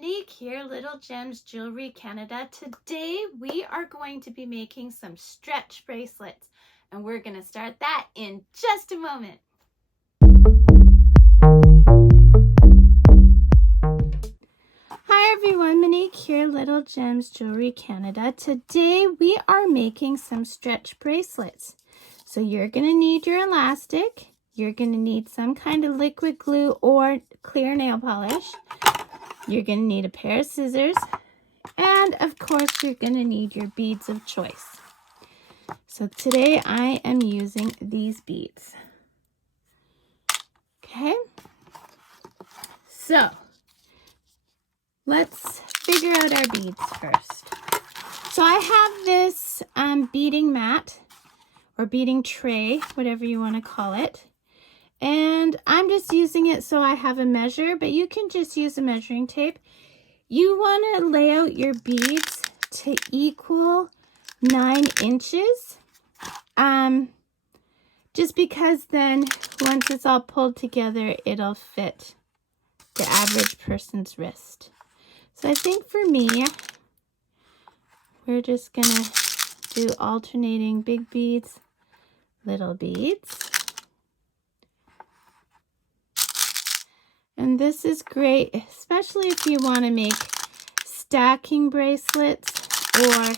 Monique here, Little Gems Jewelry Canada. Today we are going to be making some stretch bracelets, and we're going to start that in just a moment. Hi everyone, Monique here, Little Gems Jewelry Canada. Today we are making some stretch bracelets. So you're going to need your elastic, you're going to need some kind of liquid glue or clear nail polish. You're going to need a pair of scissors, and of course you're going to need your beads of choice. So today I am using these beads. Okay, so let's figure out our beads first. So I have this beading mat or beading tray, whatever you want to call it. And I'm just using it so I have a measure, but you can just use a measuring tape. You want to lay out your beads to equal 9 inches. Just because then once it's all pulled together, it'll fit the average person's wrist. So I think for me, we're just gonna do alternating big beads, little beads. And this is great, especially if you want to make stacking bracelets or,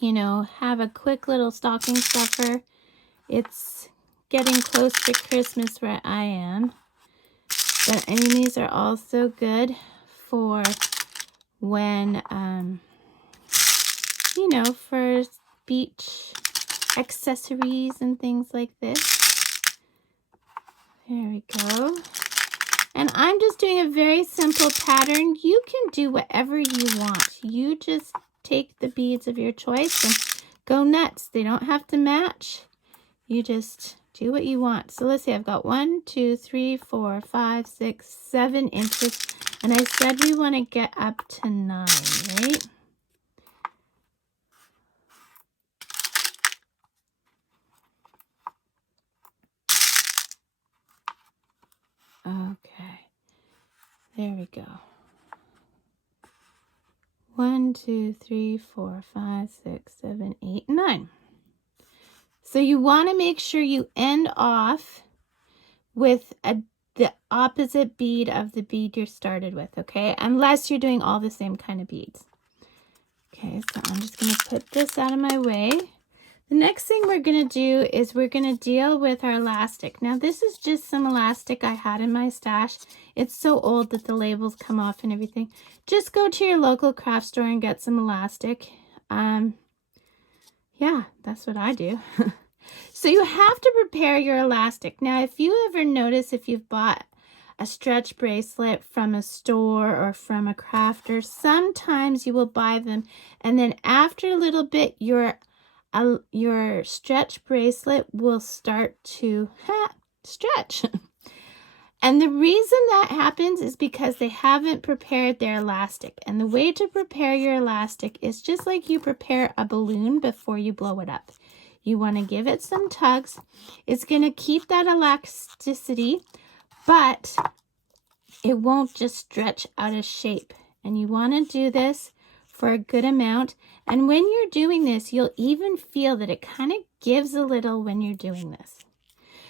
you know, have a quick little stocking stuffer. It's getting close to Christmas where I am. But I mean, these are also good for when, you know, for beach accessories and things like this. There we go. And I'm just doing a very simple pattern. You can do whatever you want. You just take the beads of your choice and go nuts. They don't have to match. You just do what you want. So let's see, I've got 1, 2, 3, 4, 5, 6, 7 inches. And I said we want to get up to 9, right? Okay, there we go. 1, 2, 3, 4, 5, 6, 7, 8, 9. So you want to make sure you end off with the opposite bead of the bead you started with, okay? Unless you're doing all the same kind of beads. Okay, so I'm just going to put this out of my way. The next thing we're going to do is we're going to deal with our elastic. Now this is just some elastic I had in my stash. It's so old that the labels come off and everything. Just go to your local craft store and get some elastic. Yeah, that's what I do. So you have to prepare your elastic. Now if you ever notice, if you've bought a stretch bracelet from a store or from a crafter, sometimes you will buy them and then after a little bit your stretch bracelet will start to stretch. And the reason that happens is because they haven't prepared their elastic. And the way to prepare your elastic is just like you prepare a balloon before you blow it up. You want to give it some tugs. It's going to keep that elasticity, but it won't just stretch out of shape. And you want to do this for a good amount. And when you're doing this, you'll even feel that it kind of gives a little when you're doing this.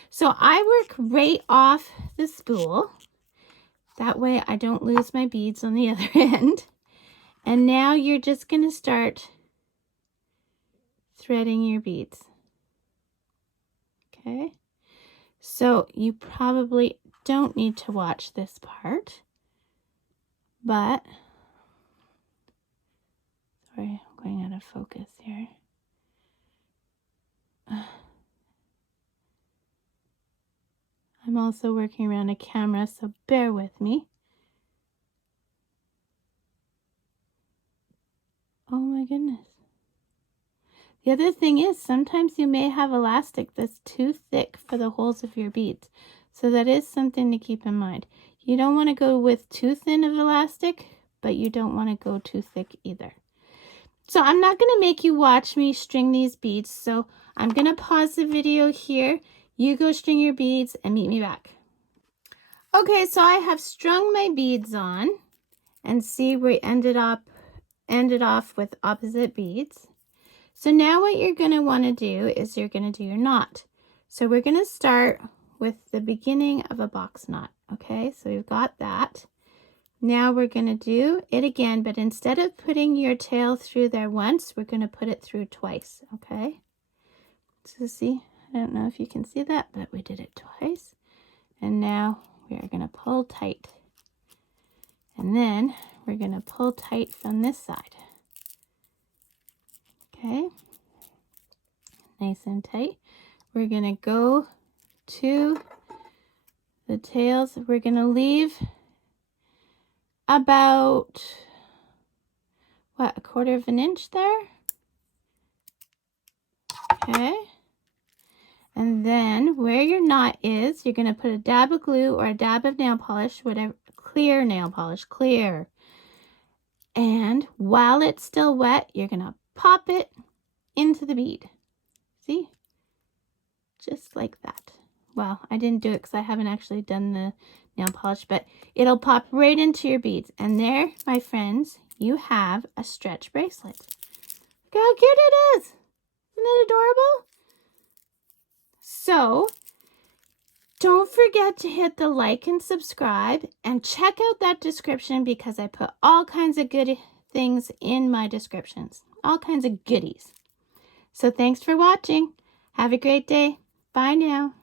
So I work right off the spool. That way I don't lose my beads on the other end. And now you're just going to start threading your beads. Okay. So you probably don't need to watch this part, but sorry, I'm going out of focus here. I'm also working around a camera, so bear with me. Oh my goodness. The other thing is sometimes you may have elastic that's too thick for the holes of your beads. So that is something to keep in mind. You don't want to go with too thin of elastic, but you don't want to go too thick either. So I'm not going to make you watch me string these beads. So I'm going to pause the video here. You go string your beads and meet me back. Okay, so I have strung my beads on. And see, we ended off with opposite beads. So now what you're going to want to do is you're going to do your knot. So we're going to start with the beginning of a box knot. Okay, so we've got that. Now we're going to do it again, but instead of putting your tail through there once, we're going to put it through twice. Okay, so see, I don't know if you can see that, but we did it twice. And now we are going to pull tight. And then we're going to pull tight from this side. Okay, nice and tight. We're going to go to the tails. We're going to leave about, what, 1/4 of an inch there? Okay. And then where your knot is, you're going to put a dab of glue or a dab of nail polish, whatever, clear nail polish, clear. And while it's still wet, you're going to pop it into the bead. See? Just like that. Well, I didn't do it because I haven't actually done the nail polish, but it'll pop right into your beads. And there, my friends, you have a stretch bracelet. Look how cute it is. Isn't it adorable? So, don't forget to hit the like and subscribe and check out that description because I put all kinds of good things in my descriptions. All kinds of goodies. So thanks for watching. Have a great day. Bye now.